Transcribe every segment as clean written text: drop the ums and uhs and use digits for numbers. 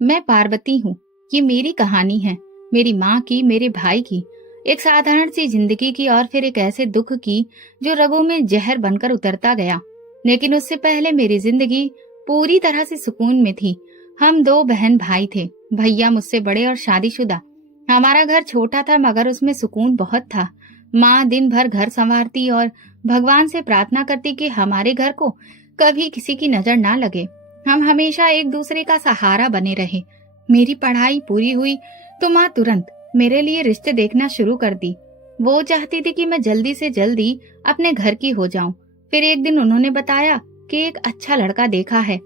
मैं पार्वती हूँ। ये मेरी कहानी है, मेरी माँ की, मेरे भाई की। एक साधारण सी जिंदगी की और फिर एक ऐसे दुख की जो रगों में जहर बनकर उतरता गया। लेकिन उससे पहले मेरी जिंदगी पूरी तरह से सुकून में थी। हम दो बहन भाई थे, भैया मुझसे बड़े और शादीशुदा। हमारा घर छोटा था मगर उसमें सुकून बहुत था। माँ दिन भर घर संवारती और भगवान से प्रार्थना करती कि हमारे घर को कभी किसी की नजर ना लगे। हम हमेशा एक दूसरे का सहारा बने रहे। मेरी पढ़ाई पूरी हुई तो माँ तुरंत मेरे लिए रिश्ते देखना शुरू कर दी। वो चाहती थी कि मैं जल्दी से जल्दी अपने घर की हो जाऊं। फिर एक दिन उन्होंने बताया कि एक अच्छा लड़का देखा है,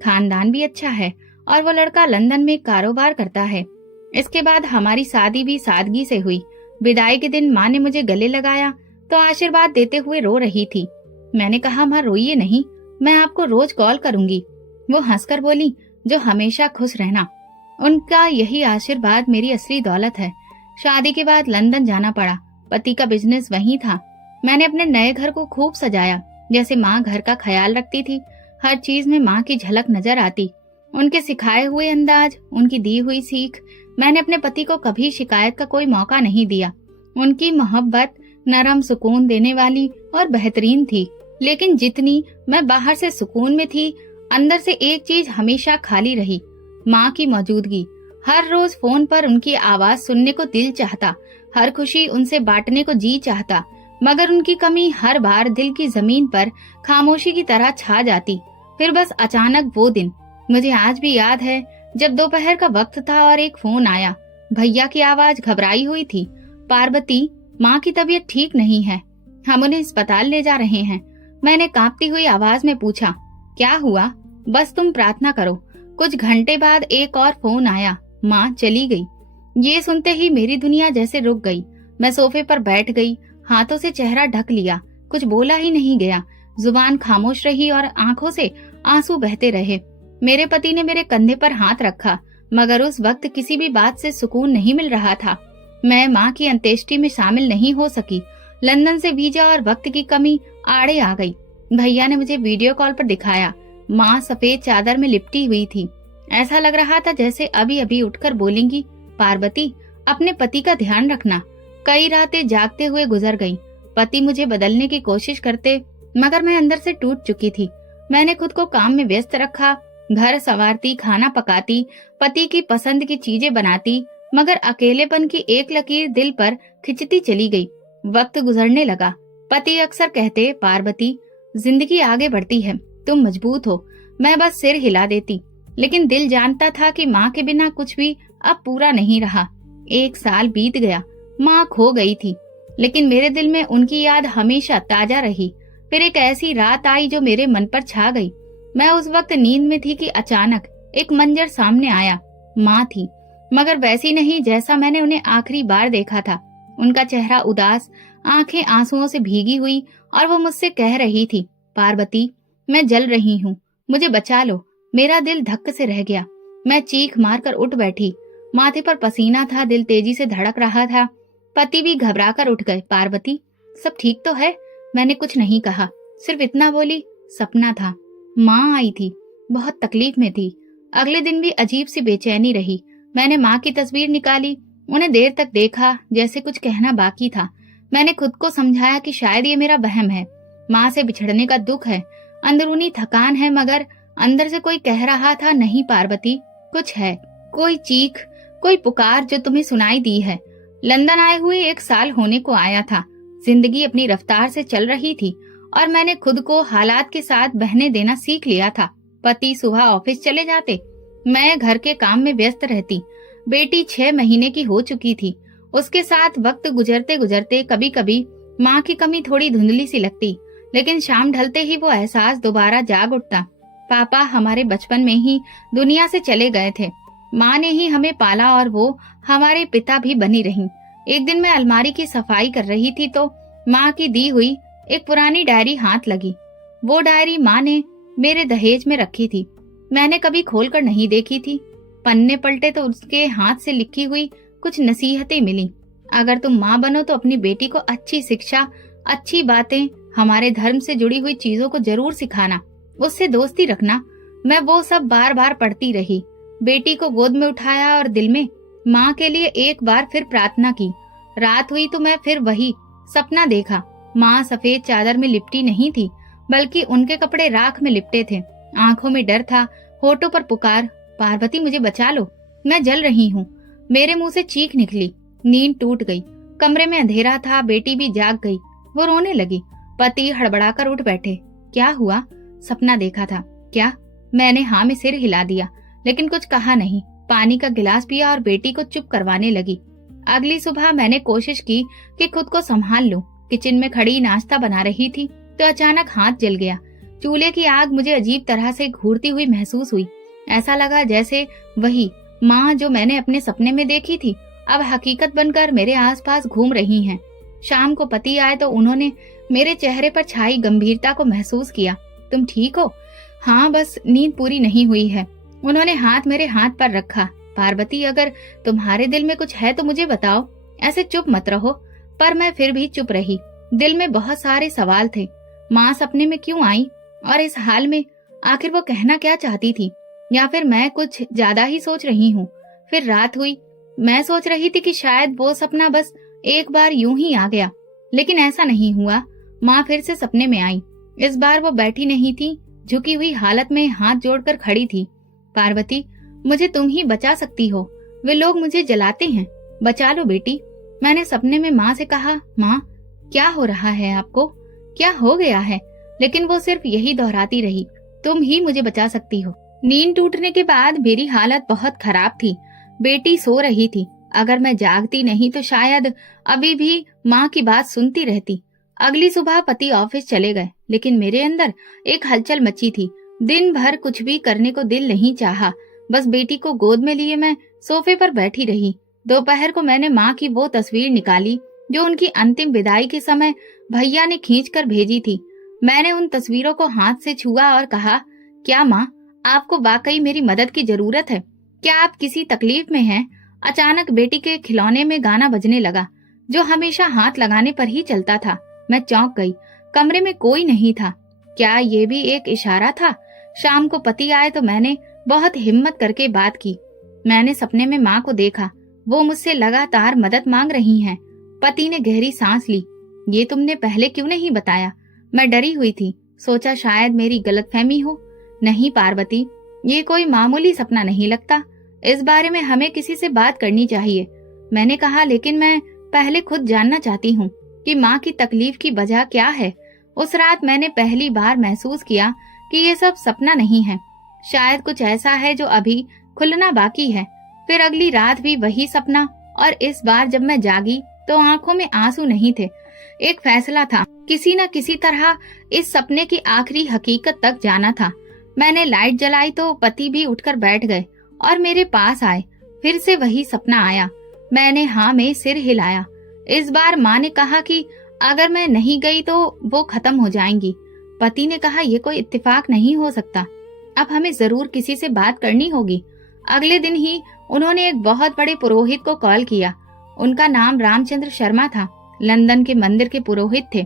खानदान भी अच्छा है और वो लड़का लंदन में कारोबार करता है। इसके बाद हमारी शादी भी सादगी से हुई। विदाई के दिन माँ ने मुझे गले लगाया तो आशीर्वाद देते हुए रो रही थी। मैंने कहा, माँ रोइए नहीं, मैं आपको रोज कॉल करूंगी। वो हंसकर बोली, जो हमेशा खुश रहना। उनका यही आशीर्वाद मेरी असली दौलत है। शादी के बाद लंदन जाना पड़ा। पति का बिजनेस वहीं था। मैंने अपने नए घर को खूब सजाया, जैसे माँ घर का ख्याल रखती थी। हर चीज में माँ की झलक नजर आती। उनके सिखाए हुए अंदाज, उनकी दी हुई सीख। मैंने अपने पति को कभी शिकायत का कोई मौका नहीं दिया। उनकी मोहब्बत नरम, सुकून देने वाली और बेहतरीन थी। लेकिन जितनी मैं बाहर से सुकून में थी, अंदर से एक चीज हमेशा खाली रही, माँ की मौजूदगी। हर रोज फोन पर उनकी आवाज सुनने को दिल चाहता, हर खुशी उनसे बांटने को जी चाहता, मगर उनकी कमी हर बार दिल की जमीन पर खामोशी की तरह छा जाती। फिर बस अचानक वो दिन, मुझे आज भी याद है, जब दोपहर का वक्त था और एक फोन आया। भैया की आवाज घबराई हुई थी, पार्वती, माँ की तबीयत ठीक नहीं है, हम उन्हें अस्पताल ले जा रहे हैं। मैंने कांपती हुई आवाज में पूछा, क्या हुआ? बस तुम प्रार्थना करो। कुछ घंटे बाद एक और फोन आया, माँ चली गई। ये सुनते ही मेरी दुनिया जैसे रुक गई। मैं सोफे पर बैठ गई, हाथों से चेहरा ढक लिया। कुछ बोला ही नहीं गया, जुबान खामोश रही और आंखों से आंसू बहते रहे। मेरे पति ने मेरे कंधे पर हाथ रखा, मगर उस वक्त किसी भी बात से सुकून नहीं मिल रहा था। मैं माँ की अंत्येष्टि में शामिल नहीं हो सकी। लंदन से वीजा और वक्त की कमी आड़े आ गई। भैया ने मुझे वीडियो कॉल पर दिखाया। माँ सफेद चादर में लिपटी हुई थी। ऐसा लग रहा था जैसे अभी अभी उठकर बोलेंगी, पार्वती, अपने पति का ध्यान रखना। कई रातें जागते हुए गुजर गईं। पति मुझे बदलने की कोशिश करते, मगर मैं अंदर से टूट चुकी थी। मैंने खुद को काम में व्यस्त रखा, घर संवारती, खाना पकाती, पति की पसंद की चीजें बनाती, मगर अकेलेपन की एक लकीर दिल पर खिंचती चली गई। वक्त गुजरने लगा। पति अक्सर कहते, पार्वती, जिंदगी आगे बढ़ती है, तुम मजबूत हो। मैं बस सिर हिला देती, लेकिन दिल जानता था कि माँ के बिना कुछ भी अब पूरा नहीं रहा। 1 साल बीत गया, माँ खो गई थी, लेकिन मेरे दिल में उनकी याद हमेशा ताजा रही। फिर एक ऐसी रात आई जो मेरे मन पर छा गई। मैं उस वक्त नींद में थी कि अचानक एक मंजर सामने आया। माँ थी, मगर वैसी नहीं जैसा मैंने उन्हें आखिरी बार देखा था। उनका चेहरा उदास, आंखें आंसुओं से भीगी हुई, और वो मुझसे कह रही थी, पार्वती, मैं जल रही हूँ, मुझे बचा लो। मेरा दिल धक्क से रह गया। मैं चीख मारकर उठ बैठी। माथे पर पसीना था, दिल तेजी से धड़क रहा था। पति भी घबराकर उठ गए। पार्वती, सब ठीक तो है? मैंने कुछ नहीं कहा, सिर्फ इतना बोली, सपना था। माँ आई थी, बहुत तकलीफ में थी। अगले दिन भी अजीब सी बेचैनी रही। मैंने माँ की तस्वीर निकाली, उन्हें देर तक देखा, जैसे कुछ कहना बाकी था। मैंने खुद को समझाया कि शायद ये मेरा वहम है, माँ से बिछड़ने का दुख है, अंदरूनी थकान है, मगर अंदर से कोई कह रहा था, नहीं पार्वती, कुछ है, कोई चीख, कोई पुकार जो तुम्हें सुनाई दी है। लंदन आए हुए 1 साल होने को आया था। जिंदगी अपनी रफ्तार से चल रही थी और मैंने खुद को हालात के साथ बहने देना सीख लिया था। पति सुबह ऑफिस चले जाते, मैं घर के काम में व्यस्त रहती। बेटी 6 महीने की हो चुकी थी। उसके साथ वक्त गुजरते गुजरते कभी कभी माँ की कमी थोड़ी धुंधली सी लगती, लेकिन शाम ढलते ही वो एहसास दोबारा जाग उठता। पापा हमारे बचपन में ही दुनिया से चले गए थे। माँ ने ही हमें पाला और वो हमारे पिता भी बनी रहीं। एक दिन मैं अलमारी की सफाई कर रही थी तो माँ की दी हुई एक पुरानी डायरी हाथ लगी। वो डायरी माँ ने मेरे दहेज में रखी थी। मैंने कभी खोलकर नहीं देखी थी। पन्ने पलटे तो उसके हाथ से लिखी हुई कुछ नसीहतें मिली। अगर तुम माँ बनो तो अपनी बेटी को अच्छी शिक्षा, अच्छी बातें, हमारे धर्म से जुड़ी हुई चीजों को जरूर सिखाना, उससे दोस्ती रखना। मैं वो सब बार बार पढ़ती रही। बेटी को गोद में उठाया और दिल में माँ के लिए एक बार फिर प्रार्थना की। रात हुई तो मैं फिर वही सपना देखा। माँ सफेद चादर में लिपटी नहीं थी, बल्कि उनके कपड़े राख में लिपटे थे। आंखों में डर था, होठों पर पुकार, पार्वती मुझे बचा लो, मैं जल रही हूँ। मेरे मुंह से चीख निकली। नींद टूट गई। कमरे में अंधेरा था, बेटी भी जाग गई। वो रोने लगी। पति हड़बड़ाकर उठ बैठे। क्या हुआ? सपना देखा था क्या? मैंने हाँ में सिर हिला दिया, लेकिन कुछ कहा नहीं। पानी का गिलास पिया और बेटी को चुप करवाने लगी। अगली सुबह मैंने कोशिश की कि खुद को संभाल लूं। किचन में खड़ी नाश्ता बना रही थी तो अचानक हाथ जल गया। चूल्हे की आग मुझे अजीब तरह से घूरती हुई महसूस हुई। ऐसा लगा जैसे वही माँ जो मैंने अपने सपने में देखी थी अब हकीकत बनकर मेरे आसपास घूम रही हैं। शाम को पति आए तो उन्होंने मेरे चेहरे पर छाई गंभीरता को महसूस किया। तुम ठीक हो? हाँ, बस नींद पूरी नहीं हुई है। उन्होंने हाथ मेरे हाथ पर रखा। पार्वती, अगर तुम्हारे दिल में कुछ है तो मुझे बताओ, ऐसे चुप मत रहो। पर मैं फिर भी चुप रही। दिल में बहुत सारे सवाल थे। माँ सपने में क्यों आई और इस हाल में? आखिर वो कहना क्या चाहती थी? या फिर मैं कुछ ज्यादा ही सोच रही हूँ? फिर रात हुई। मैं सोच रही थी कि शायद वो सपना बस एक बार यूं ही आ गया, लेकिन ऐसा नहीं हुआ। माँ फिर से सपने में आई। इस बार वो बैठी नहीं थी, झुकी हुई हालत में हाथ जोड़कर खड़ी थी। पार्वती, मुझे तुम ही बचा सकती हो। वे लोग मुझे जलाते हैं, बचा लो बेटी। मैंने सपने में माँ से कहा, माँ क्या हो रहा है आपको? क्या हो गया है? लेकिन वो सिर्फ यही दोहराती रही, तुम ही मुझे बचा सकती हो। नींद टूटने के बाद मेरी हालत बहुत खराब थी। बेटी सो रही थी। अगर मैं जागती नहीं तो शायद अभी भी माँ की बात सुनती रहती। अगली सुबह पति ऑफिस चले गए, लेकिन मेरे अंदर एक हलचल मची थी। दिन भर कुछ भी करने को दिल नहीं चाहा। बस बेटी को गोद में लिए मैं सोफे पर बैठी रही। दोपहर को मैंने माँ की वो तस्वीर निकाली जो उनकी अंतिम विदाई के समय भैया ने खींचकर भेजी थी। मैंने उन तस्वीरों को हाथ से छुआ और कहा, क्या माँ, आपको वाकई मेरी मदद की जरूरत है? क्या आप किसी तकलीफ में हैं? अचानक बेटी के खिलौने में गाना बजने लगा, जो हमेशा हाथ लगाने पर ही चलता था। मैं चौंक गई। कमरे में कोई नहीं था। क्या ये भी एक इशारा था? शाम को पति आए तो मैंने बहुत हिम्मत करके बात की। मैंने सपने में माँ को देखा। वो मुझसे लगातार मदद मांग रही हैं। पति ने गहरी सांस ली। ये तुमने पहले क्यों नहीं बताया? मैं डरी हुई थी। सोचा शायद मेरी गलतफहमी हो। नहीं पार्वती, ये कोई मामूली सपना नहीं लगता। इस बारे में हमें किसी से बात करनी चाहिए। मैंने कहा, लेकिन मैं पहले खुद जानना चाहती हूँ कि माँ की तकलीफ की वजह क्या है। उस रात मैंने पहली बार महसूस किया कि ये सब सपना नहीं है। शायद कुछ ऐसा है जो अभी खुलना बाकी है। फिर अगली रात भी वही सपना, और इस बार जब मैं जागी तो आंखों में आंसू नहीं थे। एक फैसला था, किसी न किसी तरह इस सपने की आखिरी हकीकत तक जाना था। मैंने लाइट जलाई तो पति भी उठकर बैठ गए और मेरे पास आए। फिर से वही सपना आया। मैंने हाँ में सिर हिलाया। इस बार माँ ने कहा कि अगर मैं नहीं गई तो वो खत्म हो जाएंगी। पति ने कहा, ये कोई इत्तेफाक नहीं हो सकता, अब हमें जरूर किसी से बात करनी होगी। अगले दिन ही उन्होंने एक बहुत बड़े पुरोहित को कॉल किया। उनका नाम रामचंद्र शर्मा था। लंदन के मंदिर के पुरोहित थे।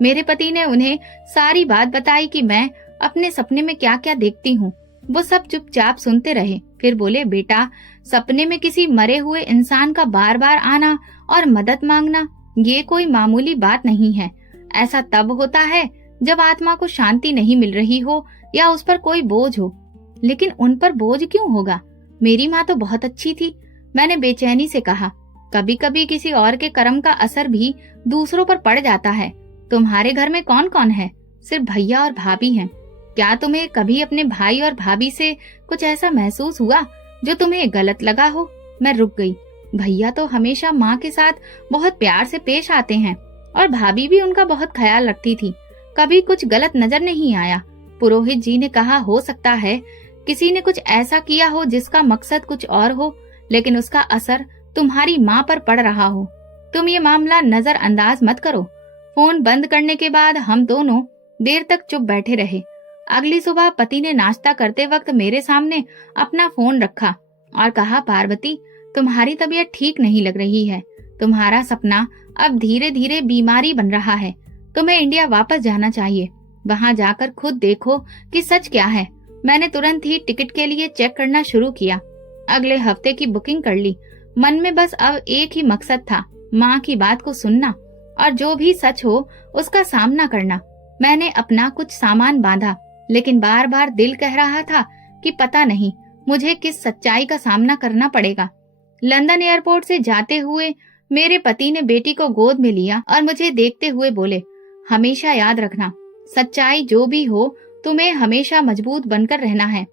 मेरे पति ने उन्हें सारी बात बताई कि मैं अपने सपने में क्या क्या देखती हूँ। वो सब चुपचाप सुनते रहे। फिर बोले, बेटा, सपने में किसी मरे हुए इंसान का बार बार आना और मदद मांगना ये कोई मामूली बात नहीं है। ऐसा तब होता है जब आत्मा को शांति नहीं मिल रही हो या उस पर कोई बोझ हो। लेकिन उन पर बोझ क्यों होगा? मेरी माँ तो बहुत अच्छी थी। मैंने बेचैनी से कहा, कभी कभी किसी और के कर्म का असर भी दूसरों पर पड़ जाता है। तुम्हारे घर में कौन कौन है? सिर्फ भैया और भाभी हैं। क्या तुम्हें कभी अपने भाई और भाभी से कुछ ऐसा महसूस हुआ जो तुम्हें गलत लगा हो? मैं रुक गई। भैया तो हमेशा माँ के साथ बहुत प्यार से पेश आते हैं और भाभी भी उनका बहुत ख्याल रखती थी। कभी कुछ गलत नजर नहीं आया। पुरोहित जी ने कहा, हो सकता है किसी ने कुछ ऐसा किया हो जिसका मकसद कुछ और हो, लेकिन उसका असर तुम्हारी माँ पर पड़ रहा हो। तुम ये मामला नजरअंदाज मत करो। फोन बंद करने के बाद हम दोनों देर तक चुप बैठे रहे। अगली सुबह पति ने नाश्ता करते वक्त मेरे सामने अपना फोन रखा और कहा, पार्वती, तुम्हारी तबीयत ठीक नहीं लग रही है। तुम्हारा सपना अब धीरे धीरे बीमारी बन रहा है। तुम्हें इंडिया वापस जाना चाहिए। वहाँ जाकर खुद देखो कि सच क्या है। मैंने तुरंत ही टिकट के लिए चेक करना शुरू किया। अगले हफ्ते की बुकिंग कर ली। मन में बस अब एक ही मकसद था, माँ की बात को सुनना और जो भी सच हो उसका सामना करना। मैंने अपना कुछ सामान बांधा, लेकिन बार बार दिल कह रहा था कि पता नहीं मुझे किस सच्चाई का सामना करना पड़ेगा। लंदन एयरपोर्ट से जाते हुए मेरे पति ने बेटी को गोद में लिया और मुझे देखते हुए बोले, हमेशा याद रखना, सच्चाई जो भी हो तुम्हें हमेशा मजबूत बनकर रहना है।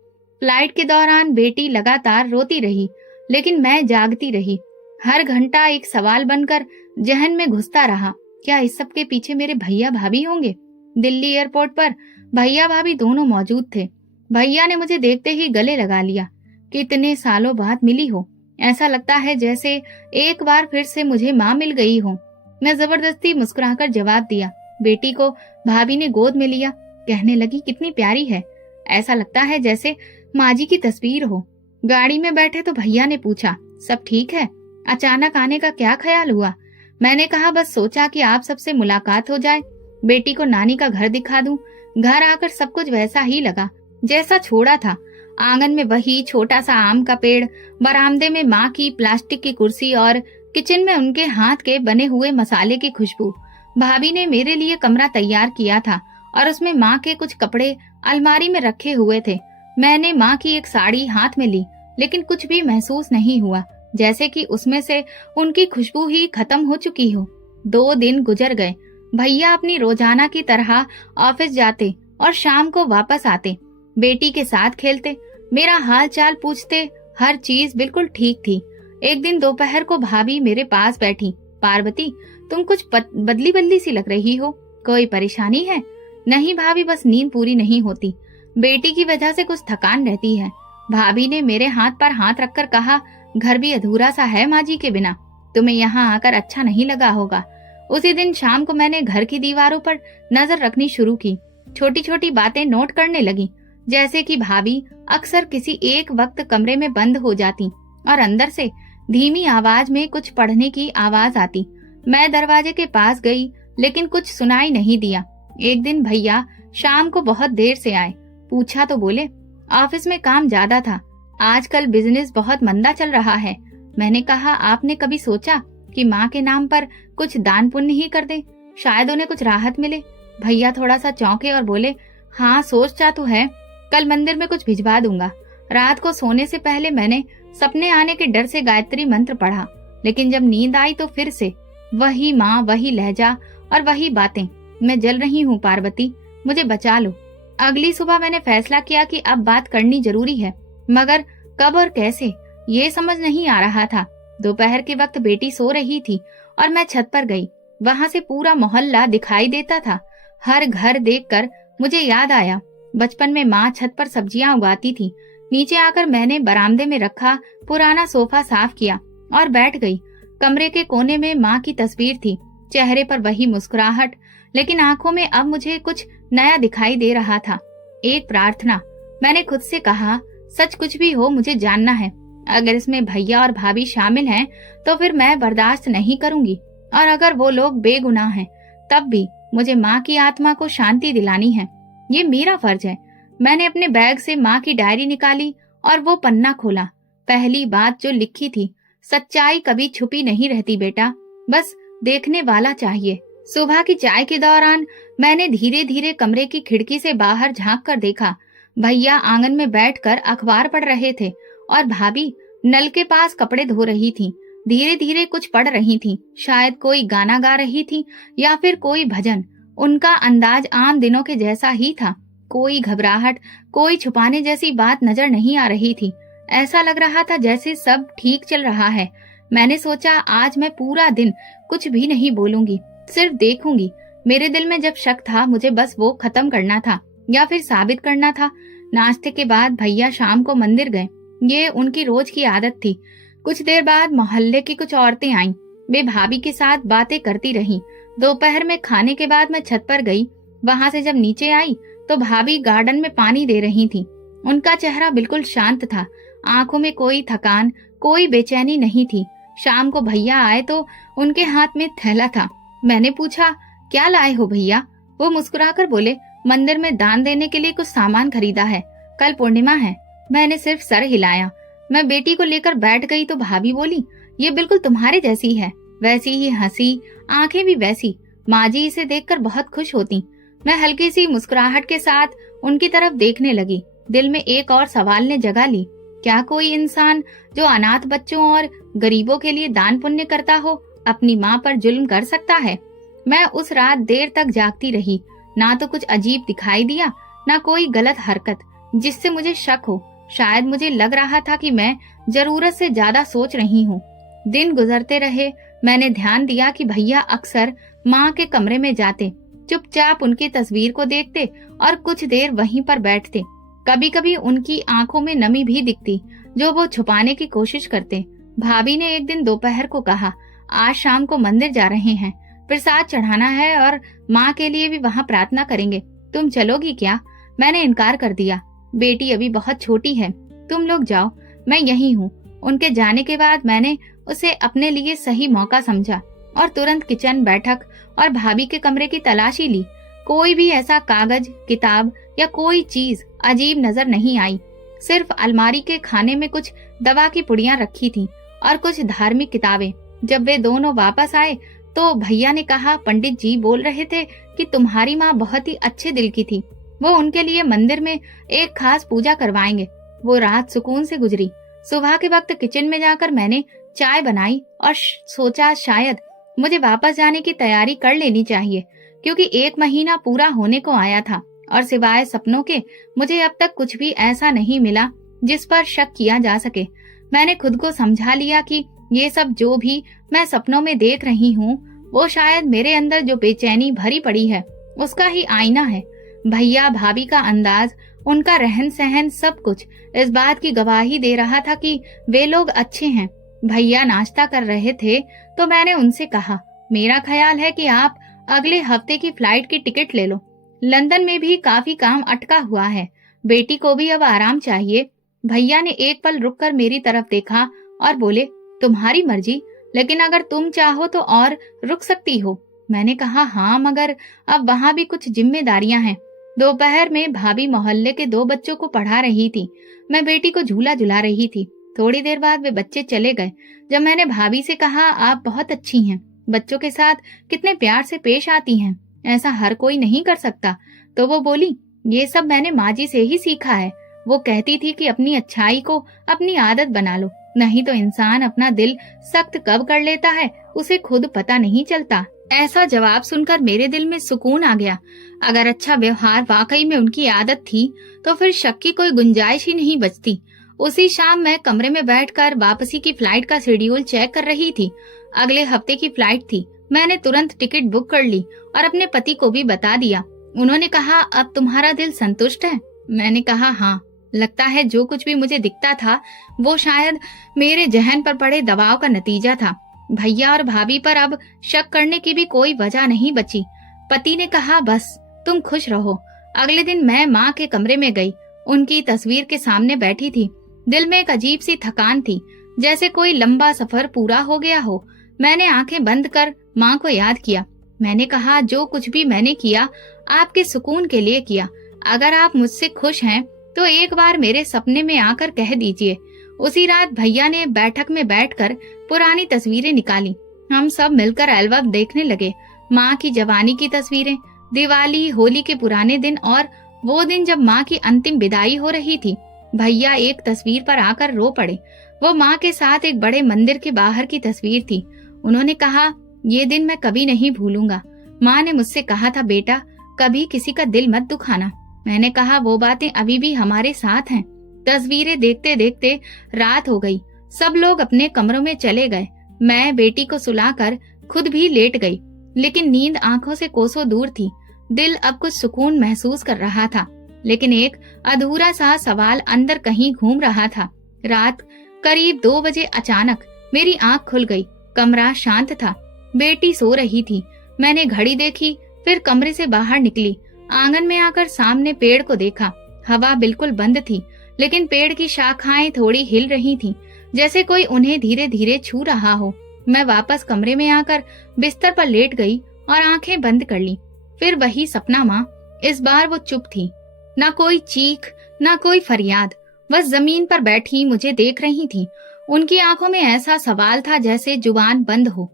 फ्लाइट के दौरान बेटी लगातार रोती रही, लेकिन मैं जागती रही। हर घंटा एक सवाल बनकर जहन में घुसता रहा, क्या इस सब के पीछे मेरे भैया भाभी होंगे? दिल्ली एयरपोर्ट पर भैया भाभी दोनों मौजूद थे। भैया ने मुझे देखते ही गले लगा लिया। कितने सालों बाद मिली हो, ऐसा लगता है जैसे एक बार फिर से मुझे माँ मिल गई हो। मैं जबरदस्ती मुस्कुराकर जवाब दिया। बेटी को भाभी ने गोद में लिया, कहने लगी, कितनी प्यारी है, ऐसा लगता है जैसे माँ जी की तस्वीर हो। गाड़ी में बैठे तो भैया ने पूछा, सब ठीक है? अचानक आने का क्या ख्याल हुआ? मैंने कहा, बस सोचा कि आप सबसे मुलाकात हो जाए, बेटी को नानी का घर दिखा दूं। घर आकर सब कुछ वैसा ही लगा जैसा छोड़ा था। आंगन में वही छोटा सा आम का पेड़, बरामदे में माँ की प्लास्टिक की कुर्सी और किचन में उनके हाथ के बने हुए मसाले की खुशबू। भाभी ने मेरे लिए कमरा तैयार किया था और उसमें माँ के कुछ कपड़े अलमारी में रखे हुए थे। मैंने माँ की एक साड़ी हाथ में ली, लेकिन कुछ भी महसूस नहीं हुआ, जैसे कि उसमें से उनकी खुशबू ही खत्म हो चुकी हो। 2 दिन गुजर गए। भैया अपनी रोजाना की तरह ऑफिस जाते और शाम को वापस आते, बेटी के साथ खेलते, मेरा हाल चाल पूछते। हर चीज बिल्कुल ठीक थी। एक दिन दोपहर को भाभी मेरे पास बैठी, पार्वती, तुम कुछ बदली बदली सी लग रही हो, कोई परेशानी है? नहीं भाभी, बस नींद पूरी नहीं होती, बेटी की वजह से कुछ थकान रहती है। भाभी ने मेरे हाथ पर हाथ रखकर कहा, घर भी अधूरा सा है माँ जी के बिना, तुम्हें यहाँ आकर अच्छा नहीं लगा होगा। उसी दिन शाम को मैंने घर की दीवारों पर नजर रखनी शुरू की, छोटी छोटी बातें नोट करने लगी, जैसे कि भाभी अक्सर किसी एक वक्त कमरे में बंद हो जाती और अंदर से धीमी आवाज में कुछ पढ़ने की आवाज आती। मैं दरवाजे के पास गई, लेकिन कुछ सुनाई नहीं दिया। एक दिन भैया शाम को बहुत देर से आए। पूछा तो बोले, ऑफिस में काम ज्यादा था, आजकल बिजनेस बहुत मंदा चल रहा है। मैंने कहा, आपने कभी सोचा कि माँ के नाम पर कुछ दान पुण्य ही कर दे, शायद उन्हें कुछ राहत मिले? भैया थोड़ा सा चौंके और बोले, हाँ सोचा तो है, कल मंदिर में कुछ भिजवा दूंगा। रात को सोने से पहले मैंने सपने आने के डर से गायत्री मंत्र पढ़ा, लेकिन जब नींद आई तो फिर से वही माँ, वही लहजा और वही बातें। मैं जल रही हूँ पार्वती, मुझे बचा लो। अगली सुबह मैंने फैसला किया कि अब बात करनी जरूरी है, मगर कब और कैसे ये समझ नहीं आ रहा था। दोपहर के वक्त बेटी सो रही थी और मैं छत पर गई। वहां से पूरा मोहल्ला दिखाई देता था। हर घर देखकर मुझे याद आया, बचपन में माँ छत पर सब्जियां उगाती थी। नीचे आकर मैंने बरामदे में रखा पुराना सोफा साफ किया और बैठ गई। कमरे के कोने में माँ की तस्वीर थी, चेहरे पर वही मुस्कुराहट, लेकिन आंखों में अब मुझे कुछ नया दिखाई दे रहा था। एक प्रार्थना। मैंने खुद से कहा, सच कुछ भी हो मुझे जानना है। अगर इसमें भैया और भाभी शामिल हैं, तो फिर मैं बर्दाश्त नहीं करूंगी, और अगर वो लोग बेगुनाह हैं, तब भी मुझे माँ की आत्मा को शांति दिलानी है। ये मेरा फर्ज है। मैंने अपने बैग से माँ की डायरी निकाली और वो पन्ना खोला। पहली बात जो लिखी थी, सच्चाई कभी छुपी नहीं रहती बेटा, बस देखने वाला चाहिए। सुबह की चाय के दौरान मैंने धीरे धीरे कमरे की खिड़की से बाहर झांक कर देखा। भैया आंगन में बैठकर अखबार पढ़ रहे थे और भाभी नल के पास कपड़े धो रही थी। धीरे धीरे कुछ पढ़ रही थी, शायद कोई गाना गा रही थी या फिर कोई भजन। उनका अंदाज आम दिनों के जैसा ही था, कोई घबराहट, कोई छुपाने जैसी बात नजर नहीं आ रही थी। ऐसा लग रहा था जैसे सब ठीक चल रहा है। मैंने सोचा, आज मैं पूरा दिन कुछ भी नहीं बोलूंगी, सिर्फ देखूंगी। मेरे दिल में जब शक था, मुझे बस वो खत्म करना था या फिर साबित करना था। नाश्ते के बाद भैया शाम को मंदिर गए, ये उनकी रोज की आदत थी। कुछ देर बाद मोहल्ले की कुछ औरतें आईं, वे भाभी के साथ बातें करती रहीं। दोपहर में खाने के बाद मैं छत पर गई। वहां से जब नीचे आई तो भाभी गार्डन में पानी दे रही थी। उनका चेहरा बिल्कुल शांत था, आंखों में कोई थकान, कोई बेचैनी नहीं थी। शाम को भैया आए तो उनके हाथ में थैला था। मैंने पूछा, क्या लाए हो भैया? वो मुस्कुराकर बोले, मंदिर में दान देने के लिए कुछ सामान खरीदा है, कल पूर्णिमा है। मैंने सिर्फ सर हिलाया। मैं बेटी को लेकर बैठ गई तो भाभी बोली, ये बिल्कुल तुम्हारे जैसी है, वैसी ही हंसी, आंखें भी वैसी। माँ जी इसे देखकर बहुत खुश होती। मैं हल्की सी मुस्कुराहट के साथ उनकी तरफ देखने लगी। दिल में एक और सवाल ने जगह ली, क्या कोई इंसान जो अनाथ बच्चों और गरीबों के लिए दान पुण्य करता हो अपनी माँ पर जुल्म कर सकता है? मैं उस रात देर तक जागती रही। ना तो कुछ अजीब दिखाई दिया, ना कोई गलत हरकत जिससे मुझे शक हो। शायद मुझे लग रहा था कि मैं जरूरत से ज्यादा सोच रही हूँ। दिन गुजरते रहे। मैंने ध्यान दिया कि भैया अक्सर माँ के कमरे में जाते, चुपचाप उनकी तस्वीर को देखते और कुछ देर वहीं पर बैठते। कभी कभी उनकी आंखों में नमी भी दिखती जो वो छुपाने की कोशिश करते। भाभी ने एक दिन दोपहर को कहा, आज शाम को मंदिर जा रहे हैं, प्रसाद चढ़ाना है और माँ के लिए भी वहाँ प्रार्थना करेंगे, तुम चलोगी क्या? मैंने इनकार कर दिया। बेटी अभी बहुत छोटी है, तुम लोग जाओ, मैं यहीं हूँ। उनके जाने के बाद मैंने उसे अपने लिए सही मौका समझा और तुरंत किचन, बैठक और भाभी के कमरे की तलाशी ली। कोई भी ऐसा कागज, किताब या कोई चीज अजीब नजर नहीं आई। सिर्फ अलमारी के खाने में कुछ दवा की पुड़ियां रखी थी और कुछ धार्मिक किताबें। जब वे दोनों वापस आए तो भैया ने कहा, पंडित जी बोल रहे थे कि तुम्हारी माँ बहुत ही अच्छे दिल की थी, वो उनके लिए मंदिर में एक खास पूजा करवाएंगे। वो रात सुकून से गुजरी। सुबह के वक्त किचन में जाकर मैंने चाय बनाई और सोचा शायद मुझे वापस जाने की तैयारी कर लेनी चाहिए, क्योंकि 1 महीना पूरा होने को आया था और सिवाय सपनों के मुझे अब तक कुछ भी ऐसा नहीं मिला जिस पर शक किया जा सके। मैंने खुद को समझा लिया कि ये सब जो भी मैं सपनों में देख रही हूँ वो शायद मेरे अंदर जो बेचैनी भरी पड़ी है उसका ही आईना है। भैया, भाभी का अंदाज, उनका रहन सहन, सब कुछ इस बात की गवाही दे रहा था कि वे लोग अच्छे हैं। भैया नाश्ता कर रहे थे तो मैंने उनसे कहा, मेरा ख्याल है कि आप अगले हफ्ते की फ्लाइट की टिकट ले लो। लंदन में भी काफी काम अटका हुआ है, बेटी को भी अब आराम चाहिए। भैया ने एक पल रुककर मेरी तरफ देखा और बोले, तुम्हारी मर्जी, लेकिन अगर तुम चाहो तो और रुक सकती हो। मैंने कहा, हाँ, मगर अब वहाँ भी कुछ जिम्मेदारियां हैं। दोपहर में भाभी मोहल्ले के 2 बच्चों को पढ़ा रही थी, मैं बेटी को झूला झुला रही थी। थोड़ी देर बाद वे बच्चे चले गए। जब मैंने भाभी से कहा, आप बहुत अच्छी हैं, बच्चों के साथ कितने प्यार से पेश आती हैं, ऐसा हर कोई नहीं कर सकता, तो वो बोली, ये सब मैंने माँ जी से ही सीखा है। वो कहती थी कि अपनी अच्छाई को अपनी आदत बना लो, नहीं तो इंसान अपना दिल सख्त कब कर लेता है उसे खुद पता नहीं चलता। ऐसा जवाब सुनकर मेरे दिल में सुकून आ गया। अगर अच्छा व्यवहार वाकई में उनकी आदत थी तो फिर शक की कोई गुंजाइश ही नहीं बचती। उसी शाम मैं कमरे में बैठकर वापसी की फ्लाइट का शेड्यूल चेक कर रही थी। अगले हफ्ते की फ्लाइट थी। मैंने तुरंत टिकट बुक कर ली और अपने पति को भी बता दिया। उन्होंने कहा, अब तुम्हारा दिल संतुष्ट है? मैंने कहा, हाँ, लगता है जो कुछ भी मुझे दिखता था वो शायद मेरे जहन पर पड़े दबाव का नतीजा था। भैया और भाभी पर अब शक करने की भी कोई वजह नहीं बची। पति ने कहा, बस तुम खुश रहो। अगले दिन मैं माँ के कमरे में गई। उनकी तस्वीर के सामने बैठी थी। दिल में एक अजीब सी थकान थी, जैसे कोई लंबा सफर पूरा हो गया हो। मैंने आंखें बंद कर माँ को याद किया। मैंने कहा, जो कुछ भी मैंने किया आपके सुकून के लिए किया। अगर आप मुझसे खुश हैं तो एक बार मेरे सपने में आकर कह दीजिए। उसी रात भैया ने बैठक में बैठकर पुरानी तस्वीरें निकाली। हम सब मिलकर एल्बम देखने लगे। माँ की जवानी की तस्वीरें, दिवाली, होली के पुराने दिन और वो दिन जब माँ की अंतिम विदाई हो रही थी। भैया एक तस्वीर पर आकर रो पड़े। वो माँ के साथ एक बड़े मंदिर के बाहर की तस्वीर थी। उन्होंने कहा, ये दिन मैं कभी नहीं भूलूंगा। माँ ने मुझसे कहा था, बेटा कभी किसी का दिल मत दुखाना। मैंने कहा, वो बातें अभी भी हमारे साथ हैं। तस्वीरें देखते देखते रात हो गई। सब लोग अपने कमरों में चले गए। मैं बेटी को सुलाकर खुद भी लेट गई, लेकिन नींद आंखों से कोसों दूर थी। दिल अब कुछ सुकून महसूस कर रहा था, लेकिन एक अधूरा सा सवाल अंदर कहीं घूम रहा था। रात करीब 2 बजे अचानक मेरी आंख खुल गई। कमरा शांत था, बेटी सो रही थी। मैंने घड़ी देखी, फिर कमरे से बाहर निकली। आंगन में आकर सामने पेड़ को देखा। हवा बिल्कुल बंद थी, लेकिन पेड़ की शाखाएं थोड़ी हिल रही थीं, जैसे कोई उन्हें धीरे धीरे छू रहा हो। मैं वापस कमरे में आकर बिस्तर पर लेट गई और आंखें बंद कर ली। फिर वही सपना माँ। इस बार वो चुप थी, ना कोई चीख, ना कोई फरियाद। बस जमीन पर बैठी मुझे देख रही थी। उनकी आंखों में ऐसा सवाल था जैसे जुबान बंद हो।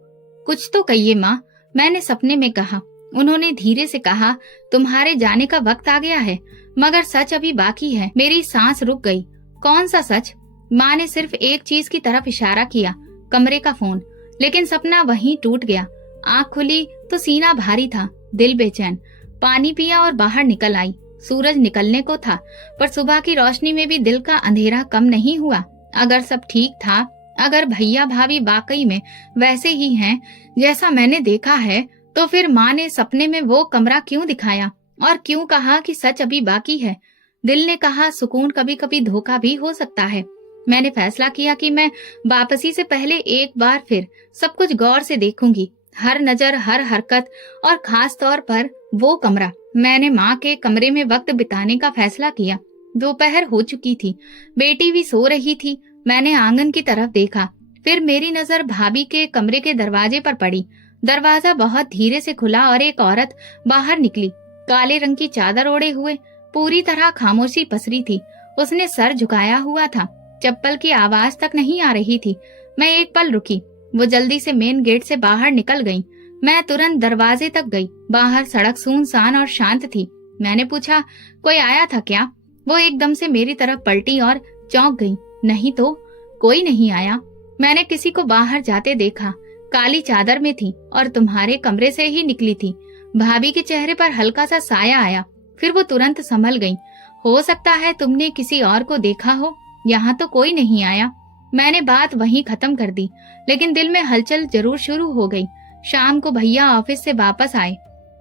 कुछ तो कहिए माँ, मैंने सपने में कहा। उन्होंने धीरे से कहा, तुम्हारे जाने का वक्त आ गया है, मगर सच अभी बाकी है। मेरी सांस रुक गई। कौन सा सच? माँ ने सिर्फ एक चीज की तरफ इशारा किया, कमरे का फोन। लेकिन सपना वहीं टूट गया। आंख खुली तो सीना भारी था, दिल बेचैन। पानी पिया और बाहर निकल आई। सूरज निकलने को था, पर सुबह की रोशनी में भी दिल का अंधेरा कम नहीं हुआ। अगर सब ठीक था, अगर भैया भाभी वाकई में वैसे ही हैं जैसा मैंने देखा है, तो फिर माँ ने सपने में वो कमरा क्यों दिखाया और क्यों कहा कि सच अभी बाकी है? दिल ने कहा, सुकून कभी कभी धोखा भी हो सकता है। मैंने फैसला किया कि मैं वापसी से पहले एक बार फिर सब कुछ गौर से देखूंगी, हर नजर, हर हरकत, और खास तौर पर वो कमरा। मैंने माँ के कमरे में वक्त बिताने का फैसला किया। दोपहर हो चुकी थी, बेटी भी सो रही थी। मैंने आंगन की तरफ देखा, फिर मेरी नजर भाभी के कमरे के दरवाजे पर पड़ी। दरवाजा बहुत धीरे से खुला और एक औरत बाहर निकली, काले रंग की चादर ओढ़े हुए। पूरी तरह खामोशी पसरी थी। उसने सर झुकाया हुआ था, चप्पल की आवाज तक नहीं आ रही थी। मैं एक पल रुकी। वो जल्दी से मेन गेट से बाहर निकल गई। मैं तुरंत दरवाजे तक गई। बाहर सड़क सुनसान और शांत थी। मैंने पूछा, कोई आया था क्या? वो एकदम से मेरी तरफ पलटी और चौंक गई। नहीं तो, कोई नहीं आया। मैंने किसी को बाहर जाते देखा, काली चादर में थी और तुम्हारे कमरे से ही निकली थी। भाभी के चेहरे पर हल्का सा साया आया, फिर वो तुरंत संभल गई। हो सकता है तुमने किसी और को देखा हो, यहाँ तो कोई नहीं आया। मैंने बात वहीं खत्म कर दी, लेकिन दिल में हलचल जरूर शुरू हो गई। शाम को भैया ऑफिस से वापस आए।